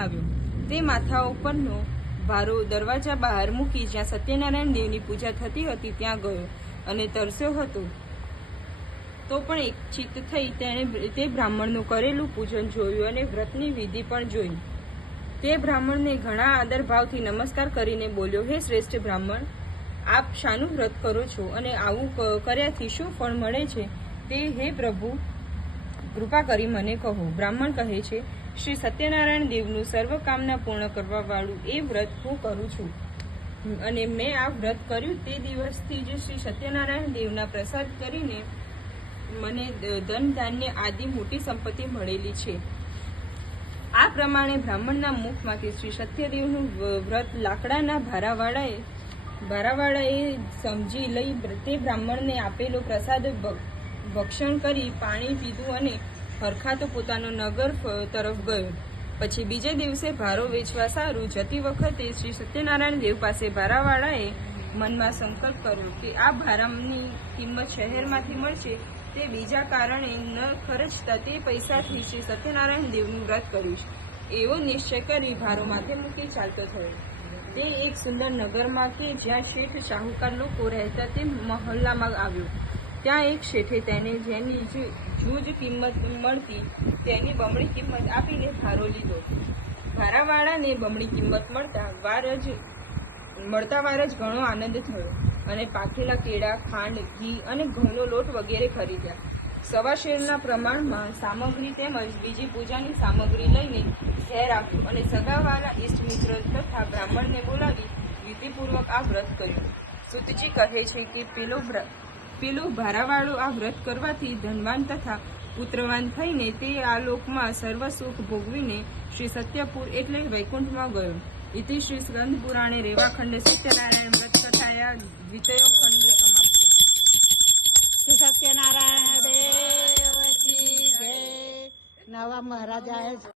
આવ્યો। તે માથા ઉપરનો ભારો દરવાજા બહાર મૂકી જ્યાં સત્યનારાયણ દેવની પૂજા થતી હતી ત્યાં ગયો અને તરસ્યો હતો। તો પણ એકચિત્ત થઈ તેણે તે બ્રાહ્મણનું કરેલું પૂજન જોયું અને વ્રતની વિધિ પણ જોઈ। તે બ્રાહ્મણને ઘણા આદર ભાવથી નમસ્કાર કરીને બોલ્યો, હે શ્રેષ્ઠ બ્રાહ્મણ, આપ શાનું વ્રત કરો છો અને આવું કર્યાથી શું ફળ મળે છે તે હે પ્રભુ કૃપા કરી મને કહો। બ્રાહ્મણ કહે છે, શ્રી સત્યનારાયણ દેવનું સર્વ કામના પૂર્ણ કરવા વાળું એ વ્રત હું કરું છું અને મેં આ વ્રત કર્યું તે દિવસથી જ શ્રી સત્યનારાયણ દેવના પ્રસાદ કરીને મને ધન ધાન્ય આદિ મોટી સંપત્તિ મળેલી છે। આ પ્રમાણે બ્રાહ્મણના મુખમાંથી શ્રી સત્યદેવનું વ્રત લાકડાના ભારાવાળાએ સમજી લઈ તે બ્રાહ્મણને આપેલો પ્રસાદ ભક્ષણ કરી પાણી પીધું અને હરખાતો પોતાનો નગર તરફ ગયો। પછી બીજે દિવસે ભારો વેચવા સારું જતી વખતે શ્રી સત્યનારાયણ દેવ પાસે ભારાવાળાએ મનમાં સંકલ્પ કર્યો કે આ ભારાની કિંમત શહેરમાંથી મળશે તે બીજા કારણે ન ખર્ચતા તે પૈસાથી શ્રી સત્યનારાયણ દેવનું વ્રત કરીશ એવો નિશ્ચય કરી ભારો માથે મૂકી ચાલતો થયો। તે એક સુંદર નગરમાં કે જ્યાં શેઠ શાહુકાર લોકો રહેતા તે મહોલ્લામાં આવ્યો। ત્યાં એક શેઠે તેને જેની જૂજ કિંમત મળતી તેની બમણી કિંમત આપીને ભારો લીધો। ભારાવાળાને બમણી કિંમત મળતા વાર જ ઘણો આનંદ થયો અને પાકેલા કેળા, ખાંડ, ઘી અને ઘઉંનો લોટ વગેરે ખરીદ્યા। સવા શેરના પ્રમાણમાં સામગ્રી તેમજ બીજી પૂજાની સામગ્રી લઈને ઘેર આવ્યો અને સગાવાલા ઇષ્ટ મિત્ર તથા બ્રાહ્મણને બોલાવી વિધિપૂર્વક આ વ્રત કર્યું। સુતજી કહે છે કે પેલો ભારાવાળો આ વ્રત કરવાથી ધનવાન તથા પુત્રવાન થઈને તે આ લોકમાં સર્વ સુખ ભોગવીને શ્રી સત્યપુર એટલે વૈકુંઠમાં ગયો। इति श्री स्कंद पुराणे रेवाखंड सत्यनारायण व्रत कथाया द्वितीयो खंड समाप्त। श्री सत्यनारायण देव की जय। नवा महाराजा है।